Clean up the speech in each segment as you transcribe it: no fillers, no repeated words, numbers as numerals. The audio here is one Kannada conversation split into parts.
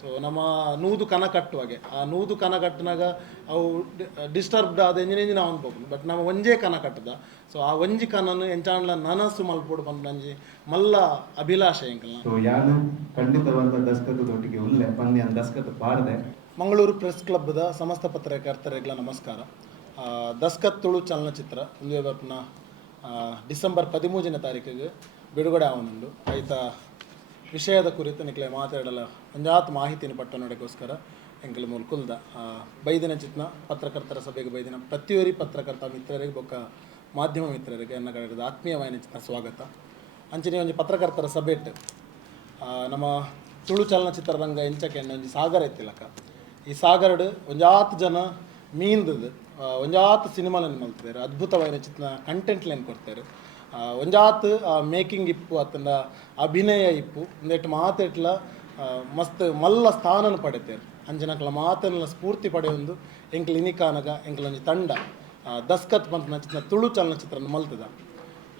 ಸೊ ನಮ್ಮ ನೂದು ಕನ ಕಟ್ಟುವಾಗೆ ಆ ನೂದು ಕನ ಕಟ್ಟಿನಾಗ ಅವು ಡಿಸ್ಟರ್ಬ್ಡ್ ಆದ ಎಂಜಿನ ನಾವು ಅನ್ಬೋದು. ಬಟ್ ನಾವು ಒಂಜೇ ಕನ ಕಟ್ಟದ. ಸೊ ಆ ಒಂಜಿ ಕನನು ಎಂಚಾಂಡ್ಲ ನನಸು ಮಲ್ಪೋಡು ಬಂದು ನಂಜಿ ಮಲ್ಲ ಅಭಿಲಾಷೆ ಎಂಕಲ್ನ. ಸೊ ಯಾನು ಖಂಡಿತವಾದ ದಸ್ಕತ್ತೊಟ್ಟಿಗೆ ಉಲ್ಲೆ ಪಂದ್ಯ ದಸ್ಕತ್ ಪಾಡದೆ. ಮಂಗಳೂರು ಪ್ರೆಸ್ ಕ್ಲಬ್ದ ಸಮಸ್ತ ಪತ್ರಕರ್ತರಿಗಳ ನಮಸ್ಕಾರ. ದಸ್ಕತ್ ತುಳು ಚಲನಚಿತ್ರ ಒಂದು ಬರ್ಪನ ಡಿಸೆಂಬರ್ 13ನೇ ತಾರೀಕಿಗೆ ಬಿಡುಗಡೆ ಆವನುಂಡು. ಐತ ವಿಷಯದ ಕುರಿತು ನಿಕ್ಲೆ ಮಾತಾಡಲ ಒಂಜಾತ್ ಮಾಹಿತಿನ ಪಟ್ಟ ನೋಡೋಕ್ಕೋಸ್ಕರ ಎಂಕಲ್ ಮುಲ್ಕುಲ್ದ ಬೈದಿನ ಚಿತ್ನ ಪತ್ರಕರ್ತರ ಸಭೆಗೆ ಬೈದಿನ ಪ್ರತಿಯೊರಿ ಪತ್ರಕರ್ತ ಮಿತ್ರರಿಗೆ ಬೊಕ್ಕ ಮಾಧ್ಯಮ ಮಿತ್ರರಿಗೆ ಎನ್ನ ಕಡೆದ ಆತ್ಮೀಯವಾಯಿನ ಚಿತ್ನ ಸ್ವಾಗತ. ಅಂಚನೆ ಒಂಜಿ ಪತ್ರಕರ್ತರ ಸಭೆ ಇಟ್ಟು ನಮ್ಮ ತುಳು ಚಲನಚಿತ್ರರಂಗ ಎಂಚಕ್ಕೆ ಒಂಜಿ ಸಾಗರ ಇತ್ತಿಲಕ ಈ ಸಾಗರಡು ಒಂಜಾತ್ ಜನ ಮೀಂದದು ಒಂಜಾತ್ ಸಿನಿಮಾಲನ್ನು ಮಲ್ತಿದ್ದಾರೆ. ಅದ್ಭುತವಾದ ಚಿತ್ರ ಕಂಟೆಂಟ್ಲೇನು ಕೊಡ್ತಾರೆ. ಒಂಜಾತ್ ಮೇಕಿಂಗ್ ಇಪ್ಪು ಅತ್ತಂದ ಅಭಿನಯ ಇಪ್ಪು ಒಂದೇಟು ಮಾತೆಟ್ಲ ಮಸ್ತ್ ಮಲ್ಲ ಸ್ಥಾನನ ಪಡಿತಾರೆ. ಅಂಜನಕ್ಲ ಮಾತನ್ನ ಸ್ಫೂರ್ತಿ ಪಡೆಯೊಂದು ಎಂಕ್ಲ ಇನಿಕಾನಗ ಎಂಕ್ಲ ಒಂಜಿ ತಂಡ ದಸ್ಕತ್ ಪಂತ ಚಿತ್ರ ತುಳು ಚಲನಚಿತ್ರನ ಮಲ್ತದ.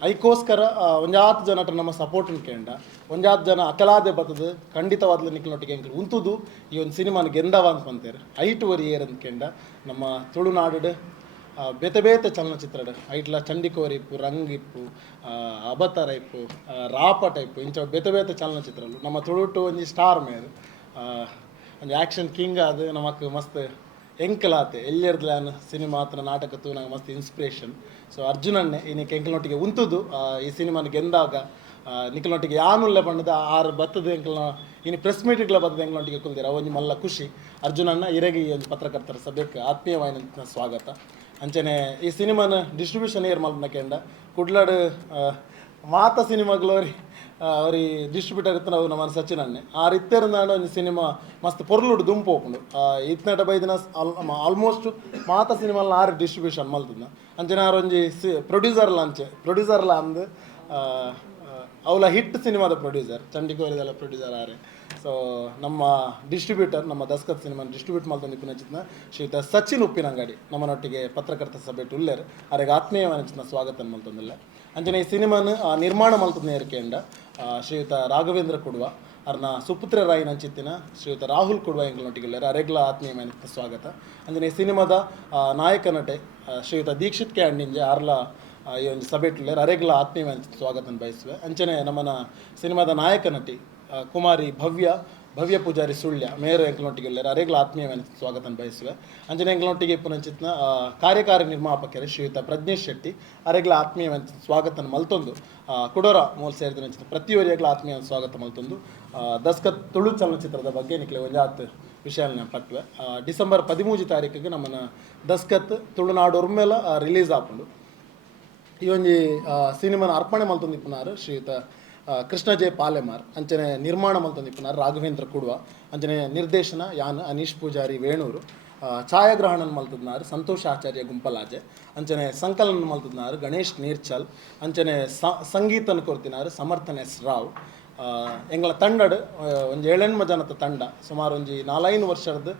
ಐಕೋಸ್ಕರ ಒಂಜಾತ್ ಜನ ನಮ್ಮ ಸಪೋರ್ಟನ್ನು ಕೇಂಡ ಒಂಜಾತ್ ಜನ ಅಕಲಾದೆ ಬತ್ತದು ಖಂಡಿತವಾದ್ಲು ನಿಕ್ಲೊಟ್ಟಿಗೆ ಎಂಕ್ಲು ಉಂತುದು ಈ ಒಂದು ಸಿನಿಮಾನ ಗೆಂದವ ಅಂತ ಬಂತೇರು. ಐಟುವರಿ ಏರ್ ಅಂತ ಕೇಂಡ ನಮ್ಮ ತುಳುನಾಡು ಬೇತೆ ಬೇತೆ ಚಲನಚಿತ್ರ ಐಟ್ಲ ಚಂಡಿಕೋರಿ ಇಪ್ಪು ರಂಗ್ ಇಪ್ಪು ಅಬತರ ಇಪ್ಪು ರಾಪಟ ಇಪ್ಪು ಇಂಚ ಬೇತೆ ಬೇತೆ ಚಲನಚಿತ್ರಗಳು ನಮ್ಮ ತುಳುಟು ಒಂಜಿ ಸ್ಟಾರ್ ಮೇರು ಒಂದು ಆ್ಯಕ್ಷನ್ ಕಿಂಗ್ ಅದು ನಮಕ್ ಮಸ್ತ್ ಎಂಕಲಾತೆ ಎಲ್ಲಿರ್ದ್ಲಾನ್ ಸಿನಿಮಾ ಹತ್ರ ನಾಟಕ ತೂ ನಂಗೆ ಮಸ್ತ್ ಇನ್ಸ್ಪಿರೇಷನ್. ಸೊ ಅರ್ಜುನನ್ನೇ ಇನ್ನಕ್ಕೆ ಎಂಕಲ್ನೊಟ್ಟಿಗೆ ಉಂತುದು ಈ ಸಿನಿಮಾನ ಗೆಂದಾಗ ನಿಖಲ್ನೊಟ್ಟಿಗೆ ಯಾನುಲ್ಲೆ ಬಣ್ಣದ ಆರು ಬತ್ತದ ಎಂಕಲ್ನ ಇನ್ನು ಪ್ರೆಸ್ ಮೀಟ್ಗಳ ಬತ್ತದ ಎಂಕಲ್ನೊಟ್ಟಿಗೆ ಕುಲ್ದಿರ ಒಂಜಿ ಮಲ್ಲ ಖುಷಿ. ಅರ್ಜುನನ್ನ ಇರಗಿ ಈ ಒಂದು ಪತ್ರಕರ್ತರ ಸಭೆಗೆ ಆತ್ಮೀಯವಾದ ಸ್ವಾಗತ. ಅಂಚನೆ ಈ ಸಿನಿಮಾನ ಡಿಸ್ಟ್ರಿಬ್ಯೂಷನ್ ಏರ್ ಮಲ್ಪನ ಕೇಂಡ ಕುಡ್ಲಾಡು ಮಾತ ಸಿನಿಮಾಗಳು ಅವ್ರಿ ಡಿಸ್ಟ್ರಿಬ್ಯೂಟರ್ ಇತ್ತು ನಾವು ನಮ್ಮ ಸಚಿನನ್ನೇ ಆ ರೀತಿಯರ್ನಾಡು ಒಂದು ಸಿನಿಮಾ ಮಸ್ತ್ ಪೊರ್ಲುಡು ದುಂಪು ಹೋಗ್ಕೊಂಡು ಇತ್ನಟ ಬೈದಿನ ಆಲ್ಮೋಸ್ಟ್ ಮಾತ ಸಿನಿಮಾಲ್ ಆರು ಡಿಸ್ಟ್ರಿಬ್ಯೂಷನ್ ಮಲ್ತದ. ಅಂಚನೆ ಆರೊಂಜಿ ಪ್ರೊಡ್ಯೂಸರ್ಲ ಅಂದು ಅವಳ ಹಿಟ್ ಸಿನಿಮಾದ ಪ್ರೊಡ್ಯೂಸರ್ ಚಂಡಿಕೋರಿದೆಲ್ಲ ಪ್ರೊಡ್ಯೂಸರ್ ಆರೆ. ಸೊ ನಮ್ಮ ಡಿಸ್ಟ್ರಿಬ್ಯೂಟರ್ ನಮ್ಮ ದಸ್ಕತ್ ಸಿನಿಮಾ ಡಿಸ್ಟ್ರಿಬ್ಯೂಟ್ ಮಾಡ್ತಂದು ಇಪ್ಪಿನ ಚಿತ್ನ ಶ್ರೀಯುತ ಸಚಿನ್ ಉಪ್ಪಿನಂಗಡಿ ನಮ್ಮನೊಟ್ಟಿಗೆ ಪತ್ರಕರ್ತ ಸಭೆ ಉಲ್ಲೇರು ಅವರಿಗೆ ಆತ್ಮೀಯವಾದ ಚಿತ್ನ ಸ್ವಾಗತ ಮಲ್ತಂದಿಲ್ಲ. ಅಂಚನೆ ಈ ಸಿನಿಮಾನ ನಿರ್ಮಾಣ ಮಲ್ತದ ಏರಿಕೆಂಡ ಶ್ರೀಯುತ ರಾಘವೇಂದ್ರ ಕುಡ್ವ ಅವ್ರನ್ನ ಸುಪುತ್ರ ರಾಯಿನ ಚಿತ್ತಿನ ಶ್ರೀಯುತ ರಾಹುಲ್ ಕುಡ್ವ ಎಂಗಳೊಟ್ಟಿಗೆ ಇಲ್ಲಾರೆ ಅರೆಗ್ಲ ಆತ್ಮೀಯವಾದ ಸ್ವಾಗತ. ಅಂಚನೆ ಈ ಸಿನಿಮಾದ ನಾಯಕ ನಟೆ ಶ್ರೀಯುತ ದೀಕ್ಷಿತ್ ಕೆ ಅಂಡಿಂಜೆ ಆರ್ಲ ಈ ಒಂದು ಸಭೆ ಇಟ್ಲೇರು ಅರೆಗ್ಲ ಆತ್ಮೀಯವಾದ ಸ್ವಾಗತ ಬಯಸುವೆ. ಅಂಚನೆ ನಮ್ಮನ ಸಿನಿಮಾದ ನಾಯಕ ನಟಿ ಕುಮಾರಿ ಭವ್ಯ ಪೂಜಾರಿ ಸುಳ್ಯ ಮೇಯರ್ ಎಂಕಲ್ನೊಟ್ಟಿಗೆ ಇಲ್ಲಾರೆ ಅರೆಗ್ಲ ಆತ್ಮೀಯವಾದ ಸ್ವಾಗತ ಬಯಸುವೆ. ಅಂಚನೆ ಎಂಕಲ್ನೊಟ್ಟಿಗೆ ಇಪ್ಪನ ಚಿತ್ನ ಕಾರ್ಯಕಾರಿ ನಿರ್ಮಾಪಕರು ಶ್ರೀಯುತ ಪ್ರಜ್ಞೇಶ್ ಶೆಟ್ಟಿ ಅರೆಗ್ಲ ಆತ್ಮೀಯವಾದ ಸ್ವಾಗತ ಮಲ್ತೊಂದು ಕುಡೋರ ಮೂಲ ಸೇರಿದ ಚಿತ್ರ ಪ್ರತಿಯೊರಿಯಾಗ್ಲ ಆತ್ಮೀಯವಾದ ಸ್ವಾಗತ ಮಲ್ತೊಂದು ದಸ್ಕತ್ ತುಳು ಚಲನಚಿತ್ರದ ಬಗ್ಗೆ ನಿಕ್ಲೆ ಒಂಜಾತ್ ವಿಷಯನ ಪಟ್ವೆ. ಡಿಸೆಂಬರ್ 13 ತಾರೀಕಿಗೆ ನಮ್ಮನ್ನ ದಸ್ಕತ್ ತುಳುನಾಡು ಒರ್ಮೇಲ ರಿಲೀಸ್ ಆಪುಂಡು. ಈ ಒಂಜಿ ಸಿನಿಮಾನ ಅರ್ಪಣೆ ಮಲ್ತೊಂದಿಪ್ಪನಾರು ಶ್ರೀಯುತ ಕೃಷ್ಣ ಜೆ ಪಾಲೆಮಾರ್. ಅಂಚನೆ ನಿರ್ಮಾಣ ಮಲ್ತೊಂದಿಪ್ಪನಾರು ರಾಘವೇಂದ್ರ ಕುಡ್ವ. ಅಂಚನೆ ನಿರ್ದೇಶನ ಯಾನ್ ಅನೀಶ್ ಪೂಜಾರಿ ವೇಣೂರು. ಛಾಯಾಗ್ರಹಣ ಮಲ್ತದ್ನಾರು ಸಂತೋಷ್ ಆಚಾರ್ಯ ಗುಂಪಲಾಜೆ. ಅಂಚನೆ ಸಂಕಲನ ಮಲ್ತದ್ನಾರು ಗಣೇಶ್ ನೀರ್ಚಲ್. ಅಂಚನೆ ಸಂಗೀತನ ಕೊರ್ತಿನಾರು ಸಮರ್ಥನ್ ಎಸ್ ರಾವ್. ಎಂಗಳ ತಂಡಡ್ ಒಂದು 7-8 ಜನದ ತಂಡ ಸುಮಾರು ಒಂಜಿ 4-5 ವರ್ಷದ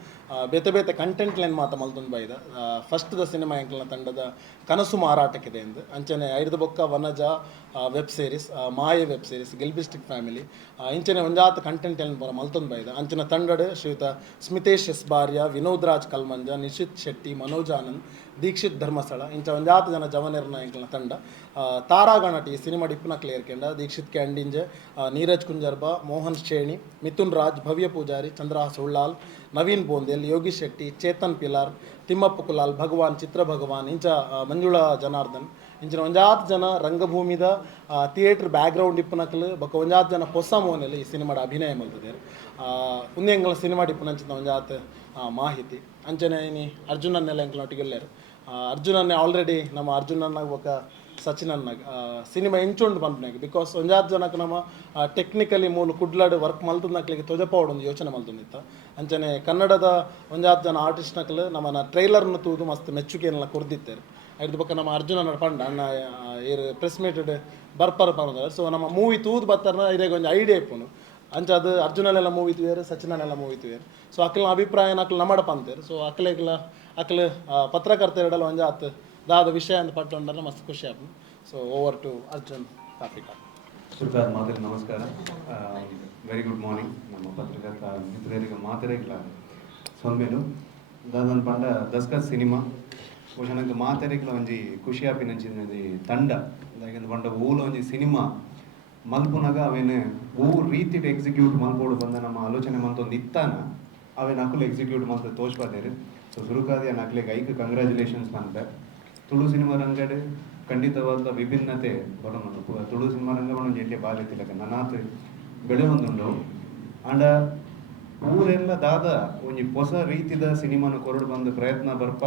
ಬೇತೆ ಬೇತೆ ಕಂಟೆಂಟ್ಲೇನು ಮಾತ ಮಲ್ತೊಂದು ಬೈದ ಫಸ್ಟ್ದ ಸಿನಿಮಾ ಎಂಕಲ್ನ ತಂಡದ ಕನಸು ಮಾರಾಟಕ್ಕಿದೆ ಎಂದು. ಅಂಚನೆ ಐದು ಬೊಕ್ಕ ವನಜ ವೆಬ್ ಸೀರೀಸ್ ಮಾಯೆ ವೆಬ್ ಸೀರೀಸ್ ಗೆಲ್ಬಿಸ್ಟಿಕ್ ಫ್ಯಾಮಿಲಿ ಇಂಚನೆ ಒಂಜಾತ್ ಕಂಟೆಂಟ್ ಏನು ಬರ ಮಲ್ತೊಂದು ಬೈದ. ಅಂಚನೆ ತಂಡಡ್ ಶ್ರೀಯುತ ಸ್ಮಿತೇಶ್ ಎಸ್ ಬಾರ್ಯ ವಿನೋದ್ ರಾಜ್ ಕಲ್ಮಂಜ ನಿಶಿತ್ ಶೆಟ್ಟಿ ಮನೋಜ್ ಆನಂದ್ ದೀಕ್ಷಿತ್ ಧರ್ಮಸ್ಥಳ ಇಂಚ ಒಂಜಾತ್ ಜನ ಜವನೇರ್ನ ಎಂಕಲ್ನ ತಂಡ ತಾರಾಗಣಟಿ ಸಿನಿಮಾ ಡಿಪ್ಪನ ಕ್ಲಿಯರ್ ಕೆಂಡ ದೀಕ್ಷಿತ್ ಕೆ ಅಂಡಿಂಜೆ ನೀರಜ್ ಕುಂಜರ್ಬ ಮೋಹನ್ ಶೇಣಿ ಮಿಥುನ್ ರಾಜ್ ಭವ್ಯ ಪೂಜಾರಿ ಚಂದ್ರಹಾಸ್ ಉಳ್ಳಾಲ್ ನವೀನ್ ಬೋಂದೆಲ್ ಯೋಗಿ ಶೆಟ್ಟಿ ಚೇತನ್ ಪಿಲಾರ್ ತಿಮ್ಮಪ್ಪ ಕುಲಾಲ್ ಭಗವಾನ್ ಚಿತ್ರ ಭಗವಾನ್ ಇಂಚ ಮಂಜುಳಾ ಜನಾರ್ದನ್ ಇಂಚಿನ ಒಂಜಾತ್ ಜನ ರಂಗಭೂಮಿದ ಥಿಯೇಟ್ರ್ ಬ್ಯಾಕ್ಗ್ರೌಂಡ್ ಇಪ್ಪನಕಲು ಬೊಕ್ಕ ಒಂಜಾತ್ ಜನ ಹೊಸ ಮೋನಲ್ಲಿ ಈ ಸಿನಿಮಾಡ ಅಭಿನಯ ಮಲ್ತದೆ. ಉಂದೆ ಎಂಕಲ್ನ ಸಿನಿಮಾ ಡಿಪ್ಪನಂಚಿನ ಒಂಜಾತ್ ಮಾಹಿತಿ. ಅಂಚನೆ ಇನಿ ಅರ್ಜುನನ್ನೆಲ್ಲ ಎಂಕಲ್ನೊಟ್ಟಿಗೆ ಎಲ್ಲೇರು ಅರ್ಜುನನ್ನೇ ಆಲ್ರೆಡಿ ನಮ್ಮ ಅರ್ಜುನನ್ನಾಗ ಬೊಕ್ಕ ಸಚಿನನ್ನಾಗ ಸಿನಿಮಾ ಎಂಚೊಂಡು ಬಂದ್ನಾಗ ಬಿಕಾಸ್ ಒಂಜಾತ್ ಜನಕ್ಕೆ ನಮ್ಮ ಟೆಕ್ನಿಕಲಿ ಮೂಲ ಕುಡ್ಲಾಡು ವರ್ಕ್ ಮಲ್ತದ್ನಕ್ಲಿಗೆ ತೊಜಪಾವಡು ಒಂದು ಯೋಚನೆ ಮಲ್ತಂದಿತ್ತ. ಅಂಚನೆ ಕನ್ನಡದ ಒಂಜಾತ್ ಜನ ಆರ್ಟಿಸ್ಟ್ನಕ್ಲು ನಮ್ಮನ್ನ ಟ್ರೈಲರ್ನ ತೂದು ಮಸ್ತ್ ಮೆಚ್ಚುಗೆಯನ್ನೆಲ್ಲ ಕೊರ್ದಿತ್ತೇರು. ಐದು ಬೊಕ್ಕ ನಮ್ಮ ಅರ್ಜುನ ಪಂಡ ಅಣ್ಣ ಇರು ಪ್ರೆಸ್ ಮೀಟೆಡ್ ಬರ್ಪರ್ ಪರ್ದಾರೆ. ಸೊ ನಮ್ಮ ಮೂವಿ ತೂದು ಬರ್ತಾರ ಇದಾಗ ಒಂದು ಐಡಿಯಾ ಇಪ್ಪನು ಅಂಚ ಅದು ಅರ್ಜುನನೆಲ್ಲ ಮೂವಿ ತುಯರು ಸಚಿನನೆಲ್ಲ ಮೂವಿ ತುಯರು. ಸೊ ಅಕ್ಲ ಅಭಿಪ್ರಾಯ ಅಕ್ಲು ನಮ್ಮಡ ಪಂತೇರು. ಸೊ ಅಕ್ಲು ಪತ್ರಕರ್ತ ಎರಡಲ್ಲ ಒಂಜಾತ್ ದಾದ ವಿಷಯ ಅಂತ ಪಟ್ಟೊಂಡ್ರೆ ಮಸ್ತ್ ಖುಷಿ ಆಪು. So over to Arjun Kapikad. ಸುರ್ಕಾರ್ ಮಾತರಿ ನಮಸ್ಕಾರ. ವೆರಿ ಗುಡ್ ಮಾರ್ನಿಂಗ್ ನಮ್ಮ ಪತ್ರಕರ್ತ ಮಿತ್ರರಿಗೆ ಮಾತರಿಗಳ ಸೊನ್ಮೇನು ದಾದನ್ ಪಂಡ ದಸ್ಕತ್ ಸಿನಿಮಾ ಬಹುಶಃ ನಂಗೆ ಮಾತರಿಗಳ ಒಂಜಿ ಖುಷಿ ಆಪಿನಂಚಿನది ತಂಡ ದಾಗಿಂದ ಪಂಡ ಊಲ ಒಂಜಿ ಸಿನಿಮಾ ಮಲ್ಪುನಾಗ ಅವೇನು ಹೂ ರೀತಿಡ್ ಎಕ್ಸಿಕ್ಯೂಟ್ ಮಲ್ಪೋಡು ಬಂದ ನಮ್ಮ ಆಲೋಚನೆ ಮಂತೊಂದು ಇತ್ತಾನ ಅವೇನು ಅಕುಲು ಎಕ್ಸಿಕ್ಯೂಟ್ ಮಂತ ತೋಚ್ಪಾದೇರು. ಸೊ ಸುರುಕಾದಿಯ ನಕ್ಲಿಗೆ ಐಕ್ ಕಂಗ್ರ್ಯಾಚುಲೇಷನ್ಸ್ ಮಂತ. ತುಳು ಸಿನಿಮಾ ರಂಗಡ್ ಖಂಡಿತವಾದ ವಿಭಿನ್ನತೆ ಬರೋಣ. ತುಳು ಸಿನಿಮಾ ರಂಗ ಒಂದು ಎಡ್ಡೆ ಬಾಲ್ಯತಿಲಕ ನನಾತ್ ಬೆಳೆ ಒಂದುಂಡು ಆಂಡ ಊರೆಲ್ಲ ದಾದ ಒಂಜಿ ಹೊಸ ರೀತಿದ ಸಿನಿಮಾನ ಕೊರಡು ಬಂದು ಪ್ರಯತ್ನ ಬರ್ಪ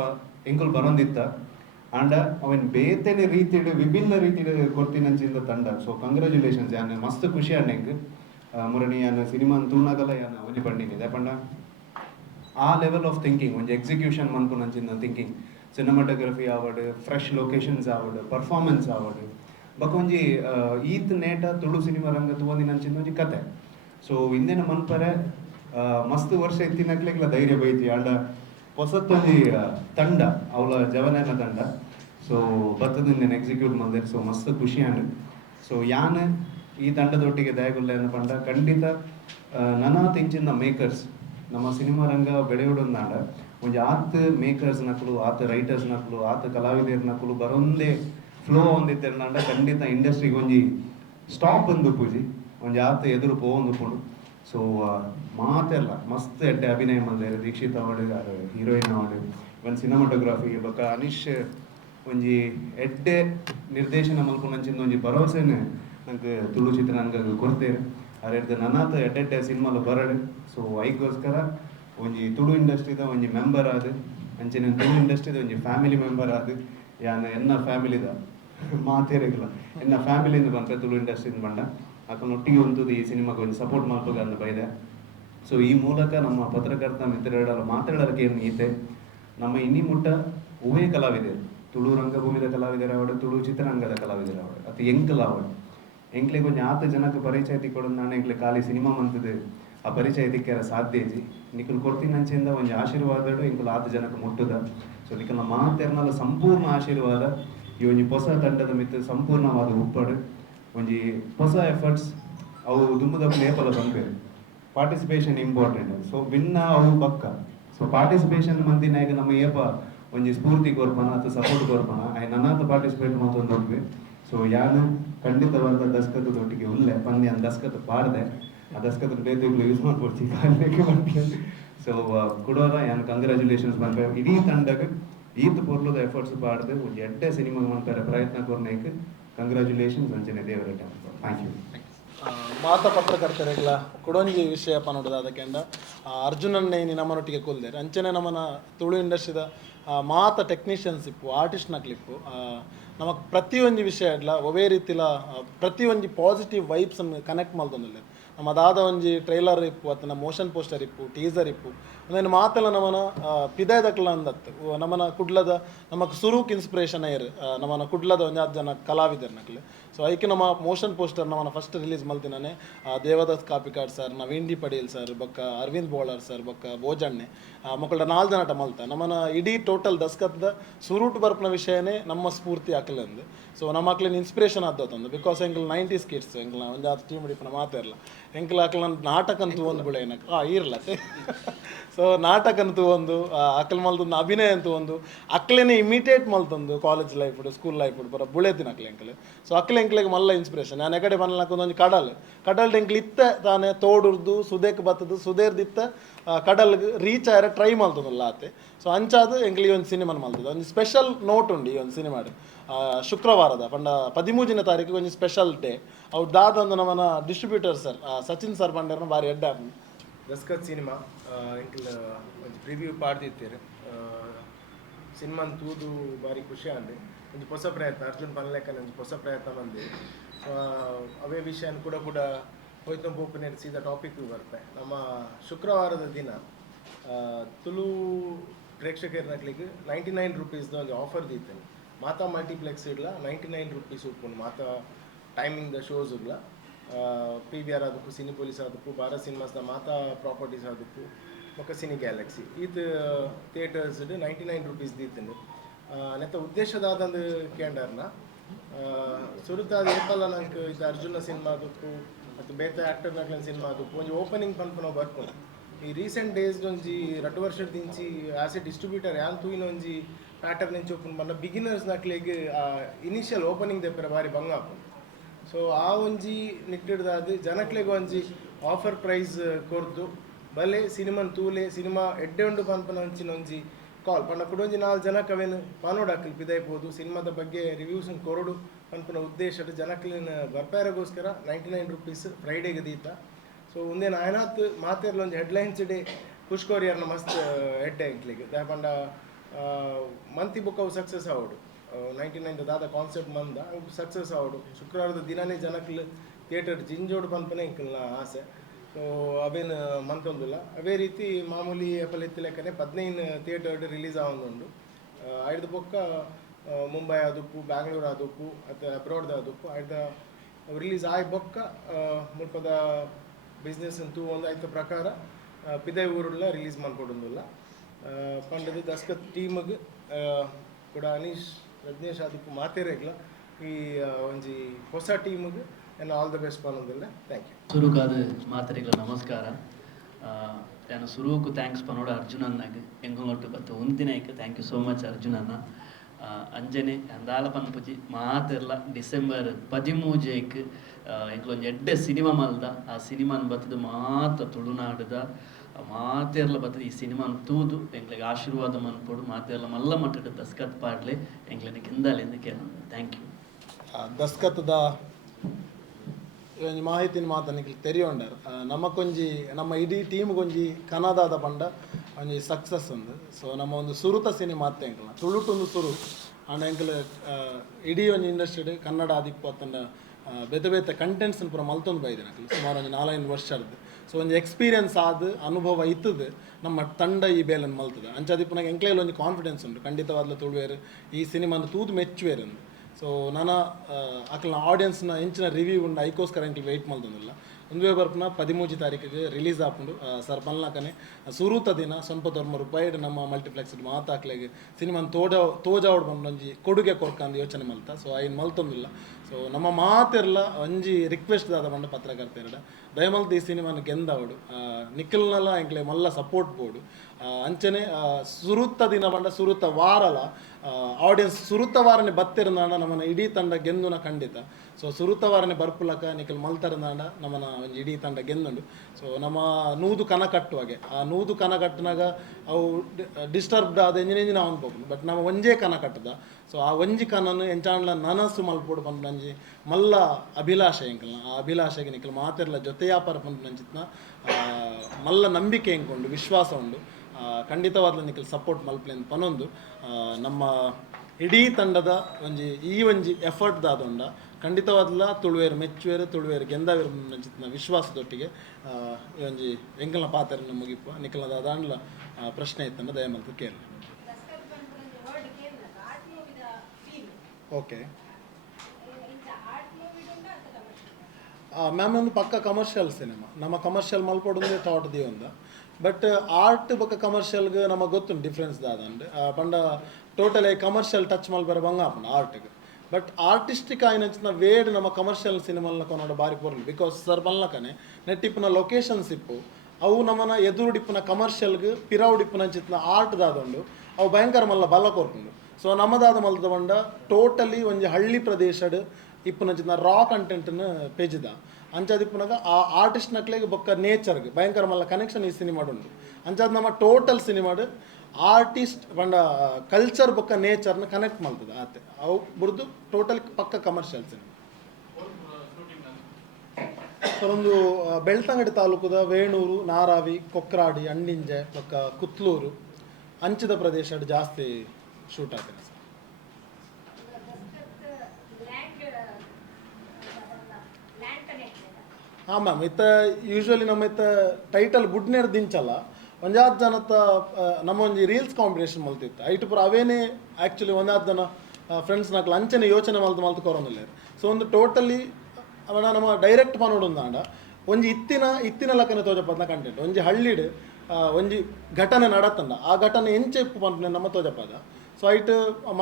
ಎಂಕುಲು ಬರೋಂದಿತ್ತ ಆಂಡ ಅವನ್ ಬೇತೆನೆ ರೀತಿಡ್ ವಿಭಿನ್ನ ರೀತಿಡ್ ಕೊರ್ತಿನಂಚಿಂದ ತಂಡ. ಸೊ ಕಂಗ್ರ್ಯಾಚುಲೇಷನ್ಸ್ ಯಾನ ಮಸ್ತ್ ಖುಷಿ ಅಣ್ಣೆಂಗ್ ಮುರಣಿ ಯಾನ ಸಿನಿಮಾನ ತೂನಾಗಲ್ಲ ಯಾನ ಅವನಿ ಬಂಡಿನಿದೆ ಪಂಡ ಆ ಲೆವೆಲ್ ಆಫ್ ಥಿಂಕಿಂಗ್ ಒಂಜಿ ಎಕ್ಸಿಕ್ಯೂಷನ್ ಮನ್ಪುನಂಚಿಂದ ಥಿಂಕಿಂಗ್ ಸಿನಿಮಾಟೋಗ್ರಫಿ ಆವಡ್ ಫ್ರೆಶ್ ಲೊಕೇಶನ್ಸ್ ಆವಡ್ ಪರ್ಫಾರ್ಮೆನ್ಸ್ ಆವಡ್ ಬಕೊಂಜಿ ಈತ್ ನೇಟ ತುಳು ಸಿನಿಮಾ ರಂಗ ತೂವೊಂದಿನಂಚಿಂದ ಒಂಜಿ ಕತೆ. ಸೊ ಇಂದಿನ ಮನ್ಪರೆ ಮಸ್ತ್ ವರ್ಷ ಎತ್ತಿನಕ್ಲೆಗ್ಲ ಧೈರ್ಯ ಬೈತಿ ಆಂಡ ಹೊಸತ್ತೊಂಜಿ ತಂಡ ಅವಳ ಜವನನ ತಂಡ. ಸೊ ಬತ್ತದಿಂದ ಎಕ್ಸಿಕ್ಯೂಟ್ ಮಾಡಿದೆ. ಸೊ ಮಸ್ತ್ ಖುಷಿ ಅಂಡ್ ಸೊ ಯಾನ್ ಈ ತಂಡದೊಟ್ಟಿಗೆ ದಯಗುಲ್ಲ ಪಂಡ ಖಂಡಿತ ನನಾ ತಿಂಚಿನ ಮೇಕರ್ಸ್ ನಮ್ಮ ಸಿನಿಮಾ ರಂಗ ಬೆಳೆಯೋಡೊಂದಾಂಡ ಒಂಜಿ ಆತ್ ಮೇಕರ್ಸ್ ನಕಲು ಆತ್ ರೈಟರ್ಸ್ ನಕಲು ಆತ್ ಕಲಾವಿದರ್ ನಕಲು ಬರೊಂದೇ ಫ್ಲೋ ಹೊಂದಿದ್ದಂಡ ಖಂಡಿತ ಇಂಡಸ್ಟ್ರಿಗೆ ಒಂಜಿ ಸ್ಟಾಪ್ ಒಂದು ಪೂಜಿ ಒಂಜಿ ಆತ್ ಎದುರು ಪೋವೊಂದುಪುಂಡು. ಸೊ ಮಾತೆಲ್ಲ ಮಸ್ತ್ ಎಡ್ಡೆ ಅಭಿನಯ ಮಾಡಿದೆ. ದೀಕ್ಷಿತ್ ಅವಾರ್ಡ್ ಹೀರೋಯಿನ್ ಅವಾರ್ಡ್ ಇವನ್ ಸಿನಿಮಾಟೋಗ್ರಫಿ ಬೊಕ ಅನೀಶ್ ಒಂಜಿ ಎಡ್ಡೆ ನಿರ್ದೇಶನ ಮಲ್ಪುನಂಚಿಂದ ಒಂಜಿ ಭರವಸೆನೆ ನಂಗೆ ತುಳು ಚಿತ್ರರಂಗ ಕೊಡ್ತೇವೆ. ಅರೆಡ್ದು ನನಾತ್ ಎಡ್ಡೆಡ್ಡೆ ಸಿನಿಮಾಲು ಬರಡು. ಸೊ ಐಗೋಸ್ಕರ ಒಂಜಿ ತುಳು ಇಂಡಸ್ಟ್ರಿದ ಒಂಜಿ ಮೆಂಬರ್ ಆದ್ ಅಂಚೆನೆ ತುಳು ಇಂಡಸ್ಟ್ರಿದ ಒಂಜಿ ಫ್ಯಾಮಿಲಿ ಮೆಂಬರ್ ಆದ್ ಯಾನ ಎನ್ನ ಫ್ಯಾಮಿಲಿದ ಮಾತೇರೆಗಿಲ್ಲ ಎನ್ನ ಫ್ಯಾಮಿಲಿಂದ ಬಂದ್ರೆ ತುಳು ಇಂಡಸ್ಟ್ರಿಯಿಂದ ಬಂಡ ಅಕ್ಕನೊಟ್ಟಿಗೆ ಹೊಂತದ್ದು ಈ ಸಿನಿಮಾಗೆ ಒಂದು ಸಪೋರ್ಟ್ ಮಾಡ್ಬೇಕು ಅಂತ ಬೈದೆ. ಸೊ ಈ ಮೂಲಕ ನಮ್ಮ ಪತ್ರಕರ್ತ ಮಿತ್ರರೆಲ್ಲ ಮಾತಾಡೋಕೆ ಏನು ಈತೆ ನಮ್ಮ ಇನ್ನಿ ಮುಟ್ಟ ಉಭಯ ಕಲಾವಿದರು ತುಳು ರಂಗಭೂಮಿದ ಕಲಾವಿದರಾವಡು ತುಳು ಚಿತ್ರರಂಗದ ಕಲಾವಿದರಾವಡು ಅದು ಎಂಕಲಾವಡು ಎಂಕ್ಲಿಗೆ ಒಂದು ಆತ ಜನಕ್ಕೆ ಪರಿಚಯ ತಿಕ್ಕೊಡೋದು ನಾನು ಎಂಕ್ಲೆ ಖಾಲಿ ಸಿನಿಮಾ ಮಂತದ್ದು ಆ ಪರಿಚಯ ತಿಕ್ಕಾರ ಸಾಧ್ಯ ಇಜಿ ನಿಖಲ್ ಕೊಡ್ತೀನಂಚಿಂದ ಒಂದು ಆಶೀರ್ವಾದಡು ಎಂಕುಲು ಆತ ಜನಕ್ಕೆ ಮುಟ್ಟುದ. ಸೊ ನಿಖಲ್ ಮಾತೆರ್ನಲ್ಲ ಸಂಪೂರ್ಣ ಆಶೀರ್ವಾದ ಈ ಒಂಜಿ ಹೊಸ ತಂಡದ ಮಿತ್ತು ಸಂಪೂರ್ಣವಾದ ಉಪ್ಪಡು ಒಂಜಿ ಹೊಸ ಎಫರ್ಟ್ಸ್ ಅವು ದುಮ್ಮದ ನೇಪಲ ಬಂದ್ಬೇರು. Participation important. ಸೊ ಭಿನ್ನ ಅವು ಪಕ್ಕ. ಸೊ ಪಾರ್ಟಿಸಿಪೇಷನ್ ಮಂದಿನ ಈಗ ನಮ್ಮ ಏಪ ಒಂಜಿ ಸ್ಫೂರ್ತಿ ಕೊರ್ಪನ ಅಥವಾ ಸಪೋರ್ಟ್ ಕೊರ್ಪನ ಆಯ್ ನನಾತ ಪಾರ್ಟಿಸಿಪೇಟ್ ಮಾತೊಂದು ಹೋಗ್ವಿ. ಸೊ ಯಾನು ಖಂಡಿತವಾದ ದಸ್ಕತ್ತದೊಟ್ಟಿಗೆ ಉಲ್ಲೆ ಪಂದ್ಯ ದಸ್ಕತ್ ಪಾಡ್ದೆ ಆ ದಸ್ಕತ್ ಬೇತೆಗಳು ಯೂಸ್ ಮಾಡ್ಕೊಡ್ತೀವಿ. ಸೊ ಕೊಡೋರ ಯಾನು ಕಂಗ್ರ್ಯಾಚುಲೇಷನ್ಸ್ ಬಂದ್ವೆ ಇಡೀ ತಂಡಕ್ಕೆ ಈತ್ ಪೊರ್ಲದ ಎಫರ್ಟ್ಸ್ ಪಾಡ್ದೆ ಒಂದು ಎಡ್ಡೆ ಸಿನಿಮಾ ಮಾಡ್ತಾರೆ ಪ್ರಯತ್ನ ಕೊರ್ನೇಕ್ ಕಂಗ್ರ್ಯಾಚುಲೇಷನ್ಸ್ ಅಂಚನೆ ದೇವರ ಥ್ಯಾಂಕ್ ಯು. ಮಾತ ಪತ್ರಕರ್ತರೆಗ್ಲ ಕೊಡೊಂಜಿ ವಿಷಯ ಪನೋಡದ ಅದಕ್ಕೆಂಡ ಅರ್ಜುನನ್ನೇ ನಮ್ಮನೊಟ್ಟಿಗೆ ಕೊಲ್ದೇರು ಅಂಚನೆ ನಮ್ಮನ ತುಳು ಇಂಡಸ್ಟ್ರಿದ ಮಾತ ಟೆಕ್ನಿಷಿಯನ್ಸ್ ಇಪ್ಪು ಆರ್ಟಿಸ್ಟ್ ನಕ್ಲಿಪ್ಪು ನಮಗೆ ಪ್ರತಿಯೊಂದು ವಿಷಯ ಇಡ್ಲ ಒವೇ ರೀತಿಲ ಪ್ರತಿಯೊಂದು ಪಾಸಿಟಿವ್ ವೈಬ್ಸ್ ಕನೆಕ್ಟ್ ಮಾಡ್ದೊಂದಿಲ್ಲ. ನಮ್ಮದಾದ ಒಂಜಿ ಟ್ರೈಲರ್ ಇಪ್ಪು ಅಥವಾ ಮೋಷನ್ ಪೋಸ್ಟರ್ ಇಪ್ಪು ಟೀಸರ್ ಇಪ್ಪು ಅಂದೇನು ಮಾತೆಲ್ಲ ನಮ್ಮನ ಪಿದಾಯದಕ್ಲ ಅಂದತ್ತು ನಮ್ಮನ ಕುಡ್ಲದ ನಮಗೆ ಸುರೂಕ್ ಇನ್ಸ್ಪಿರೇಷನ್ ಏರ್ ನಮ್ಮನ ಕುಡ್ಲದ ಒಂದು 10 ಜನ ಕಲಾವಿದರು ನಕ್ಲೆ. ಸೊ ಐಕೆ ನಮ್ಮ ಮೋಷನ್ ಪೋಸ್ಟರ್ ನಮ್ಮನ ಫಸ್ಟ್ ರಿಲೀಸ್ ಮಲ್ತಿನೇ Devadas Kapikad sir Naveen D Padil sir ಬೊಕ್ಕ ಅರವಿಂದ್ ಬೋಳರ್ ಸರ್ ಬೊಕ್ಕ ಬೋಜಣ್ಣೆ ಮಕ್ಕಳ 4 ಜನಟ ಮಲ್ತ ನಮ್ಮನ ಇಡೀ ಟೋಟಲ್ ದಸ್ಕತ್ದ ಸುರೂಟ್ ಬರ್ಪನ ವಿಷಯನೇ ನಮ್ಮ ಸ್ಫೂರ್ತಿ ಆಕಲೆಂದು. ಸೊ ನಮ್ಮ ಮಕ್ಳಿನ ಇನ್ಸ್ಪಿರೇಷನ್ ಆದತ್ತಂದು ಬಿಕಾಸ್ ಎಂಕಲ್ 90s ಕಿಡ್ಸ್ ಎಂಕಲ್ ಒಂದು 10 ಟೀಮ್ ಹಿಡಿಪನ ಮಾತಾಡಲ್ಲ ಎಂಕಲ್ ಆಕಲ್ ನಾಟಕ ಅಂತೂ ಒಂದು ಬಿಡ ಏನಕ್ಕೆ ಇರಲತ್ತೆ. ಸೊ ನಾಟಕ ಅಂತೂ ಒಂದು ಅಕ್ಕಲ್ ಮಲ್ತೊಂದು ಅಭಿನಯ ಅಂತೂ ಒಂದು ಅಕ್ಲೇನೆ ಇಮಿಟೇಟ್ ಮಲ್ತೊಂದು ಕಾಲೇಜ್ ಲೈಫ್ ಸ್ಕೂಲ್ ಲೈಫ್ ಬರೋ ಬುಳೆತಿನ ಅಕ್ಲೆ ಎಂಕಲ್. ಸೊ ಅಕ್ಲೆ ಎಂಕ್ಲೆಗೆ ಮಲ್ಲ ಇನ್ಸ್ಪಿರೇಷನ್ ನಾನು ಎಕಡೆ ಬಂದು ಕಡಲ್ ಎಂಕ್ಲು ಇತ್ತ ತಾನೇ ತೋಡುರ್ದು ಸುದೇಕ್ ಬತ್ತದು ಸುದೇರ್ದಿತ್ತ ಕಡಲ್ಗೆ ರೀಚ್ ಆಯ್ರೆ ಟ್ರೈ ಮಲ್ತದಲ್ಲ ಆತೆ. ಸೊ ಅಂಚಾದು ಎಂಕ್ಲಿ ಒಂದು ಸಿನಿಮಾನ ಮಲ್ತದ ಒಂದು ಸ್ಪೆಷಲ್ ನೋಟ್ ಉಂಡು ಈ ಒಂದು ಸಿನಿಮಾಡು ಶುಕ್ರವಾರದ ಪಂಡ 13ನೇ ತಾರೀಕಿಗೆ ಒಂದು ಸ್ಪೆಷಲ್ ಡೇ ಅವ್ರು ದಾದಂದು ನಮ್ಮನ ಡಿಸ್ಟ್ರಿಬ್ಯೂಟರ್ ಸರ್ ಸಚಿನ್ ಸರ್ ಬಂಡರ್ನ ಭಾರಿ ಎಡ್ಡೆ ಆಪು ದಸ್ಕತ್ ಸಿನಿಮಾ ಎಂಕಲ್ ಒಂದು ಪ್ರಿವ್ಯೂ ಪಾಡ್ದಿತ್ತೀರಿ ಸಿನಿಮಾನ ತೂದು ಭಾರಿ ಖುಷಿ ಅಂದೆ ಒಂದು ಹೊಸ ಪ್ರಯತ್ನ ಅರ್ಜುನ್ ಪನ್ಲೆಕ್ಕನ ಒಂದು ಹೊಸ ಪ್ರಯತ್ನ ಬಂದು ಅವೇ ವಿಷಯನ ಕೂಡ ಹೋಯ್ತು ಪೋಪನೆ ಸೀದಾ ಟಾಪಿಕ್ ಬರುತ್ತೆ. ನಮ್ಮ ಶುಕ್ರವಾರದ ದಿನ ತುಳು ಪ್ರೇಕ್ಷಕರ ನಕ್ಲಿಗೆ 99 ರೂಪೀಸ್ದು ಒಂದು ಆಫರ್ ದಿತ್ತೇನೆ ಮಾತಾ ಮಲ್ಟಿಪ್ಲೆಕ್ಸ್ ಇಡ್ಲ 99 ರೂಪೀಸ್ ಉಪ್ಪುಂಡು ಮಾತಾ ಟೈಮಿಂಗ್ ದ ಶೋಸ್ ಇಡ್ಲ ಪಿ ವಿ ಆರ್ ಆದಕ್ಕೂ ಸಿನಿ ಪೊಲೀಸ್ ಆದಕ್ಕೂ ಭಾರತ್ ಸಿನಿಮಾಸ್ದ ಮಾತಾ ಪ್ರಾಪರ್ಟೀಸ್ ಆದಕ್ಕೂ ಬೊಕ್ಕ ಸಿನಿ ಗ್ಯಾಲಕ್ಸಿ ಇದು ಥಿಯೇಟರ್ಸ್ 99 ರೂಪೀಸ್ ದೀತಂಡು ನೆತ್ತ ಉದ್ದೇಶದಾದಂದು ಕೇಂಡರ್ನ ಸುರುತಾದ ಏಪಲ್ಲ ನಂಗೆ ಇದು ಅರ್ಜುನ ಸಿನಿಮಾ ಅದಕ್ಕೂ ಮತ್ತು ಬೇತೆ ಆ್ಯಕ್ಟರ್ ನಕ್ಲಿನ ಸಿನಿಮಾ ಅದಕ್ಕೂ ಒಂದು ಓಪನಿಂಗ್ ಪನ್ಪನ ಬರ್ಕೊಂಡು ಈ ರೀಸೆಂಟ್ ಡೇಸ್ ಒಂಜಿ 2 ವರ್ಷದ ದಿಂಚಿ ಆಸ್ ಎ ಡಿಸ್ಟ್ರಿಬ್ಯೂಟರ್ ಯಾನ್ ತೂಯಿನ ಒಂಜಿ ಪ್ಯಾಟರ್ನ್ ಇಂಚಿ ಓಪನ್ ಬಂದ ಬಿಗಿನರ್ಸ್ ನಕ್ಲಿಗೆ ಇನಿಷಿಯಲ್ ಓಪನಿಂಗ್ ದೆಪ್ಪರೆ ಬಾರಿ ಬಂಗಾಪು. ಸೊ ಆ ಒಂಜಿ ನಿಟ್ಟಿಡ್ದಾದ ಜನಕ್ಲೆಗ್ ಒಂಜಿ ಆಫರ್ ಪ್ರೈಸ್ ಕೊರ್ದು ಬಲೆ ಸಿನಿಮಾನ್ ತೂಲೆ ಸಿನಿಮಾ ಎಡ್ಡೆ ಉಂಡು ಪನ್ಪನ ಅಂಚಿನ ಒಂಜಿ ಕಾಲ್ ಪಂಡ ಕುಡೊಂಜಿ 4 ಜನಕ್ಕೆ ಅವೇನು ಪಾನೋಡಾಕಲ್ ಪಿದಾಯ್ಬೋದು ಸಿನಿಮಾದ ಬಗ್ಗೆ ರಿವ್ಯೂಸ್ ಕೊರಡು ಪನ್ಪನ ಉದ್ದೇಶ ಜನಕ್ಲಿನ ಬರ್ಪಾರಗೋಸ್ಕರ 99 ರೂಪೀಸ್ ಫ್ರೈಡೇಗೆ ದೀತ. ಸೊ ಒಂದೇನು ಆಯ್ನಾತ್ ಮಾತೇರ್ಲ ಒಂದು ಹೆಡ್ಲೈನ್ಸ್ ಡೇ ಖುಷ್ ಕೊರಿಯರ್ನ ಮಸ್ತ್ ಎಡ್ಡೆ ಇಂಕ್ಲಿಗೆ ಪಂಡ ಮಂತಿ ಬುಕ್ ಅವು ಸಕ್ಸಸ್ ಆವಡು 99 ದಾದ ಕಾನ್ಸೆಪ್ಟ್ ಮಂದ ಸಕ್ಸಸ್ ಆವಡು ಶುಕ್ರವಾರದ ದಿನನೇ ಜನಕ್ಲು ಥಿಯೇಟರ್ ಜಿಂಜೋಡು ಪನ್ಪನೆ ಇಂಕಲ್ನ ಆಸೆ. ಸೊ ಅವೇನು ಮಂತೊಂದಿಲ್ಲ ಅವೇ ರೀತಿ ಮಾಮೂಲಿ ಎಪ್ಪಲೆತ್ತಿ ಲೆಕ್ಕನೆ 15 ಥಿಯೇಟರ್ ರಿಲೀಸ್ ಆವೊಂದುಂಡು ಐದು ಬೊಕ್ಕ ಮುಂಬೈ ಆದಪ್ಪು ಬ್ಯಾಂಗ್ಳೂರ್ ಆದಪ್ಪು ಅಥವಾ ಅಬ್ರಾಡ್ದ ಆದಪ್ಪು ಐದ ರಿಲೀಸ್ ಆಯ್ ಬೊಕ್ಕ ಮುಲ್ಪದ ಬಿಸ್ನೆಸ್ ಅಂತೂ ಒಂದು ಐತ ಪ್ರಕಾರ ಪಿದೈ ಊರುಲ್ಲ ರಿಲೀಸ್ ಮಾಡ್ಕೊಡೋದಿಲ್ಲ ಪಂಡದು ದಸ್ಕತ್ ಟೀಮ್ಗೆ ಕೂಡ ಅನೀಶ್ ರಜ್ನೇಶ್ ಅದಕ್ಕೂ ಮಾತೇರೆಗ್ಲ ಈ ಒಂಜಿ ಹೊಸ ಟೀಮ್ಗೆ ಆ್ಯಂಡ್ ಆಲ್ ದ ಬೆಸ್ಟ್ ಪನ್ನೋದಿಲ್ಲ. Thank you. ಸುರುಕಾದ ಮಾತರಿಗಳ ನಮಸ್ಕಾರ. ನಾನು ಸುರುಕು ಥ್ಯಾಂಕ್ಸ್ ಪನ್ನೋಡ ಅರ್ಜುನ್ ಅನ್ನಾಗ ಎಂಗೊಟ್ಟು ಬತ್ತ ಒಂದಿನಕ್ಕೆ thank you so much Arjun ಅನ್ನ. ಅಂಜನೆ ಅಂದಾಲ ಪನ್ಪುಜಿ ಮಾತೆರ್ಲ ಡಿಸೆಂಬರ್ 13 ಎಂಕ್ಲೊಂದು ಎಡ್ಡೆ ಸಿನಿಮಾ ಮಲ್ದ ಆ ಸಿನಿಮಾನ ಬತ್ತದು ಮಾತ ತುಳುನಾಡದ ಮಾತೆರ್ಲ ಬತ್ತದ ಈ ಸಿನಿಮಾನ ತೂದು ಎಂಕ್ಲಿಗೆ ಆಶೀರ್ವಾದ ಮನ್ಪೊಡು ಮಾತೆರ್ಲ ಮಲ್ಲ ಮಟ್ಟದ ದಸ್ಕತ್ ಪಾಡ್ಲೆ ಎಂಕ್ಲಿನ ಕಿಂದಾಲಿಂದ ಕೇಳ. Thank you. ದಸ್ಕತ್ದ ಒಂಜಿ ಮಾಹಿತಿನ ಮಾತನಿಗೆ ತೆರಿಯೊಂಡರ್ ನಮಕೊಂಜಿ ನಮ್ಮ ಇಡೀ ಟೀಮ್ಗೊಂಜಿ ಕನ್ನಡದ ಪಂಡ ಒಂಜಿ ಸಕ್ಸಸ್ ಉಂದು. ಸೊ ನಮ್ಮ ಒಂದು ಸುರುತ ಸಿನಿಮಾ ಅತ್ತೆ ಎಂಕಲ್ನ ತುಳುಟೊಂದು ಸುರು ಆಂಡ ಎಂಕಲ್ ಇಡೀ ಒಂಜಿ ಇಂಡಸ್ಟ್ರಿ ಕನ್ನಡ ಆದಿಪ್ಪು ಅತ್ತಂಡ ಬೇತೆ ಬೇತೆ ಕಂಟೆಂಟ್ಸ್ನ ಪೂರ ಮಲ್ತೊಂದು ಬೈದಿನ ಸುಮಾರು ಒಂಜಿ 4-5 ವರ್ಷದ್ದು. ಸೊ ಒಂದು ಎಕ್ಸ್ಪೀರಿಯನ್ಸ್ ಆದ ಅನುಭವ ಇತ್ತದು ನಮ್ಮ ತಂಡ ಈ ಬೇಲನ್ನು ಮಲ್ತದೆ ಅಂಚಾದಿಪ್ಪನಾಗ ಎಂಕ್ಲೇಲಿ ಒಂದು ಕಾನ್ಫಿಡೆನ್ಸ್ ಉಂಟು ಖಂಡಿತವಾದ್ಲು ತುಳುವೇರು ಈ ಸಿನಿಮಾನ ತೂದು ಮೆಚ್ಚುವೇರು. ಸೊ ನಾನು ಅಕ್ಲನ ಆಡಿಯನ್ಸ್ನ ಹೆಂಚಿನ ರಿವ್ಯೂ ಉಂಡು ಐಕೋಸ್ಕರ ಎಂಕ್ಲಿ ವೆಯ್ಟ್ ಮಲ್ತೊಂದಿಲ್ಲ. ಒಂದುವೇ ಬರ್ಪನ 13 ತಾರೀಕಿಗೆ ರಿಲೀಸ್ ಆಪುಂಡು ಸರ್ ಪನ್ಲಕನೆ ಸುರುತ ದಿನ ಸ್ವಲ್ಪ ರೂಪಾಯಿ ನಮ್ಮ ಮಲ್ಟಿಪ್ಲೆಕ್ಸ್ ಮಾತಾಕ್ಲೆಗೆ ಸಿನಿಮಾನ ತೋಜಾವಡ್ ಬಂದೊಂಜಿ ಕೊಡುಗೆ ಕೊರ್ಕಂದು ಯೋಚನೆ ಮಲ್ತ. ಸೊ ಐನ್ ಮಲ್ತೊಂದಿಲ್ಲ. ಸೊ ನಮ್ಮ ಮಾತೆರ್ಲ ಒಂಜಿ ರಿಕ್ವೆಸ್ಟ್ ದಾದ ಬಂಡ ಪತ್ರಕರ್ತೆರಡ ದಯಮಲ್ತ ಈ ಸಿನಿಮಾನ ಗೆಂದವಡು ನಿಖಿಲ್ನಲ್ಲ ಎಂಕ್ಲೆ ಮಲ್ಲ ಸಪೋರ್ಟ್ ಬೋಡು ಅಂಚನೆ ಸುರುತ್ತ ದಿನ ಬಂಡ ಸುರುತ್ತ ವಾರಲ ಆಡಿಯನ್ಸ್ ಸುರುತ್ತ ವಾರನೆ ಬತ್ತಿರಂದಾಂಡ ನಮ್ಮನ ಇಡೀ ತಂಡ ಗೆಂದುನ ಖಂಡಿತ. ಸೊ ಸುರುತ್ತ ವಾರನೆ ಬರ್ಪುಲಕ ನಿಖಿಲ್ ಮಲ್ತರಂದಾಂಡ ನಮ್ಮನ ಒಂಜಿ ಇಡೀ ತಂಡ ಗೆಂದುಂಡು. ಸೊ ನಮ್ಮ ನೂದು ಕನ ಕಟ್ಟುವಾಗೆ ಆ ನೂದು ಕನ ಕಟ್ಟಿನಾಗ ಅವು ಡಿಸ್ಟರ್ಬ್ಡ್ ಆದ ಎಂಜಿನ ಅನ್ಬೋದು ಬಟ್ ನಮ್ಮ ಒಂಜೇ ಕನ ಕಟ್ಟದ. ಸೊ ಆ ಒಂಜಿ ಕನನು ಎಂಚಾಂಡ್ಲ ನನಸು ಮಲ್ಪೋಡು ಬಂದು ನಂಜಿ ಮಲ್ಲ ಅಭಿಲಾಷೆ ಎಂಕಲ್ನ ಆ ಅಭಿಲಾಷೆಗೆ ನಿಖಿಲ್ ಮಾತೆರ್ಲ ಜೊತೆ ವ್ಯಾಪಾರ ಬಂದು ನಂಚಿತ್ನ ಮಲ್ಲ ನಂಬಿಕೆ ಎಂಕೊಂಡು ವಿಶ್ವಾಸ ಉಂಡು ಖಂಡಿತವಾದ್ಲ ನಿಖಿಲ್ ಸಪೋರ್ಟ್ ಮಲ್ಪಲೆಂದು ಪನೊಂದು ನಮ್ಮ ಇಡೀ ತಂಡದ ಒಂಜಿ ಎಫರ್ಟ್ ದಾದೊಂಡ ಖಂಡಿತವಾದ್ಲ ತುಳುವೇರು ಮೆಚ್ಚುವೇರು ತುಳುವೇರು ಗೆಂದಾವೇರು ನಂಚಿತ್ನ ವಿಶ್ವಾಸದೊಟ್ಟಿಗೆ ಒಂಜಿ ಎಂಕಲ್ನ ಪಾತ್ರನ ಮುಗಿಪ ನಿಖಿಲ್ನ ದಾಂಡ್ಲ ಪ್ರಶ್ನೆ ಇತ್ತಂಡ ದಯಮಲ್ತ ಕೇಳಿ. ಓಕೆ ಮ್ಯಾಮ್ ಒಂದು ಪಕ್ಕ ಕಮರ್ಷಿಯಲ್ ಸಿನಿಮಾ ನಮ್ಮ ಕಮರ್ಷಿಯಲ್ ಮಲ್ಪೊಡೊಂದೇ ಥಾಟ್ ದಿ ಒಂದ ಬಟ್ ಆರ್ಟ್ ಬೊಕ್ಕ ಕಮರ್ಷಿಯಲ್ಗೆ ನಮಗೆ ಗೊತ್ತುಂಟು ಡಿಫ್ರೆನ್ಸ್ ದಾದಂಡು ಪಂಡ ಟೋಟಲ್ ಕಮರ್ಷಿಯಲ್ ಟಚ್ ಮಲ್ಪೆರ ಬಂಗಾಪುಂಡು ಆರ್ಟ್ಗೆ ಬಟ್ ಆರ್ಟಿಸ್ಟಿಕ್ ಆಯ್ನಂಚಿನ ವೇಡ್ ನಮ್ಮ ಕಮರ್ಷಿಯಲ್ ಸಿನಿಮಾಲ್ನ ಕೊನೋಡ ಬಾರಿ ಪೊರ್ಲು ಬಿಕಾಸ್ ಸರ್ ಬಲ್ಲಕನೆ ನೆಟ್ಟಿಪ್ಪನ ಲೊಕೇಶನ್ಸ್ ಇಪ್ಪು ಅವು ನಮ್ಮನ ಎದುರುಡಿಪ್ಪನ ಕಮರ್ಷಿಯಲ್ಗೆ ಪಿರಾವುಡಿಪ್ಪನಂಚಿತ್ನ ಆರ್ಟ್ ದಾದೊಂಡು ಅವು ಭಯಂಕರ ಮಲ್ಲ ಬಲ್ಲ ಕೊರ್ಪುಂಡು. ಸೊ ನಮ್ಮದಾದ ಮಲ್ದ ಬಂಡ ಟೋಟಲಿ ಒಂಜಿ ಹಳ್ಳಿ ಪ್ರದೇಶಡ್ ಇಪ್ಪುನಂಚಿನ ರಾ ಕಂಟೆಂಟ್ನ ಪೇಜಿದ ಅಂಚಾದಿಪ್ಪುನಾಗ ಆ ಆರ್ಟಿಸ್ಟ್ ನಕ್ಲೆಗೆ ಬೊಕ್ಕ ನೇಚರ್ಗೆ ಭಯಂಕರ ಮಲ್ಲ ಕನೆಕ್ಷನ್ ಈ ಸಿನಿಮಾಡು ಉಂಡು. ಅಂಚಾದ ನಮ್ಮ ಟೋಟಲ್ ಸಿನಿಮಾಡು ಆರ್ಟಿಸ್ಟ್ ಬಂಡ ಕಲ್ಚರ್ ಬೊಕ್ಕ ನೇಚರ್ನ ಕನೆಕ್ಟ್ ಮಾಡ್ತದೆ ಆತೆ ಅವು ಬುಡ್ದು ಟೋಟಲ್ ಪಕ್ಕ ಕಮರ್ಷಿಯಲ್ ಸಿನಿಮಾ. ಸೊ ಒಂದು ಬೆಳ್ತಂಗಡಿ ತಾಲೂಕದ ವೇಣೂರು ನಾರಾವಿ ಕೊಕ್ರಾಡಿ ಅಂಡಿಂಜೆ ಬೊಕ್ಕ ಕುತ್ಲೂರು ಅಂಚಿದ ಪ್ರದೇಶ ಜಾಸ್ತಿ ಶೂಟ್ ಆಗ್ತದೆ ಸರ್. ಹಾಂ ಮ್ಯಾಮ್ ಇತ್ತ ಯೂಶ್ವಲಿ ನಮ್ಮ ಇತ್ತ ಟೈಟಲ್ ಬುಡ್ನೇರ್ ದಿಂಚಲ್ಲ ಒಂದಾದ ಜನತ ನಮ್ಮ ಒಂಜಿ ರೀಲ್ಸ್ ಕಾಂಪಿಟೇಷನ್ ಮಲ್ತಿತ್ತು ಐಟು ಪುರ ಅವೇನೇ ಆ್ಯಕ್ಚುಲಿ ಒಂದಾದ ಜನ ಫ್ರೆಂಡ್ಸ್ ನಾಲ್ಕು ಅಂಚನೆ ಯೋಚನೆ ಮಲ್ತು ಕೊರೋನಿಲ್ಲ. ಸೊ ಒಂದು ಟೋಟಲಿ ಅವನ ನಮ್ಮ ಡೈರೆಕ್ಟ್ ಪನೋಡೊಂದಾಂಡ ಒಂಜಿ ಇತ್ತಿನ ಲಕ್ಕನೆ ತೋಜಪದ್ನ ಕಂಟೆಂಟ್ ಒಂಜಿ ಹಳ್ಳಿಡ್ ಒಂಜಿ ಘಟನೆ ನಡತಂಡ ಆ ಘಟನೆ ಎಂಚೆ ಇಪ್ಪು ಪಂಪನೆ ನಮ್ಮ ತೋಜಪದ. ಸೊ ಐಟ್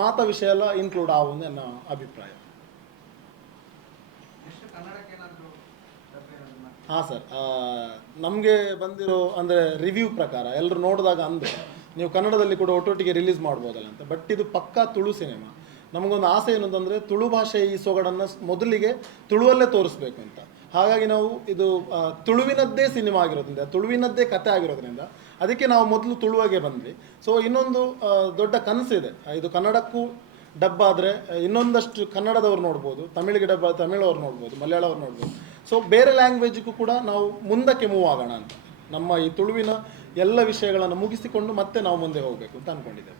ಮಾತ ವಿಷಯ ಎಲ್ಲ ಇನ್ಕ್ಲೂಡ್ ಆവുന്ന ನನ್ನ ಅಭಿಪ್ರಾಯ. ಹಾಂ ಸರ್, ನಮಗೆ ಬಂದಿರೋ ಅಂದರೆ ರಿವ್ಯೂ ಪ್ರಕಾರ ಎಲ್ಲರೂ ನೋಡಿದಾಗ ಅಂದರೆ ನೀವು ಕನ್ನಡದಲ್ಲಿ ಕೂಡ ಒಟ್ಟೊಟ್ಟಿಗೆ ರಿಲೀಸ್ ಮಾಡ್ಬೋದಲ್ಲ ಅಂತ. ಬಟ್ ಇದು ಪಕ್ಕಾ ತುಳು ಸಿನಿಮಾ. ನಮಗೊಂದು ಆಸೆ ಏನು ಅಂತಂದರೆ ತುಳು ಭಾಷೆಯ ಈ ಸೊಗಡನ್ನು ಮೊದಲಿಗೆ ತುಳುವಲ್ಲೇ ತೋರಿಸ್ಬೇಕು ಅಂತ. ಹಾಗಾಗಿ ನಾವು ಇದು ತುಳುವಿನದ್ದೇ ಸಿನಿಮಾ ಆಗಿರೋದ್ರಿಂದ, ತುಳುವಿನದ್ದೇ ಕತೆ ಆಗಿರೋದ್ರಿಂದ ಅದಕ್ಕೆ ನಾವು ಮೊದಲು ತುಳುವಾಗೆ ಬಂದ್ವಿ. ಸೊ ಇನ್ನೊಂದು ದೊಡ್ಡ ಕನಸಿದೆ, ಇದು ಕನ್ನಡಕ್ಕೂ ಡಬ್ ಆದರೆ ಇನ್ನೊಂದಷ್ಟು ಕನ್ನಡದವ್ರು ನೋಡ್ಬೋದು, ತಮಿಳಿಗೆ ಡಬ್ಬ ತಮಿಳವ್ರು ನೋಡ್ಬೋದು, ಮಲಯಾಳವ್ರು ನೋಡ್ಬೋದು. ಸೊ ಬೇರೆ ಲ್ಯಾಂಗ್ವೇಜಿಗೂ ಕೂಡ ನಾವು ಮುಂದಕ್ಕೆ ಮೂವ್ ಆಗೋಣ ಅಂತ, ನಮ್ಮ ಈ ತುಳುವಿನ ಎಲ್ಲ ವಿಷಯಗಳನ್ನು ಮುಗಿಸಿಕೊಂಡು ಮತ್ತೆ ನಾವು ಮುಂದೆ ಹೋಗಬೇಕು ಅಂತ ಅಂದ್ಕೊಂಡಿದ್ದೇವೆ.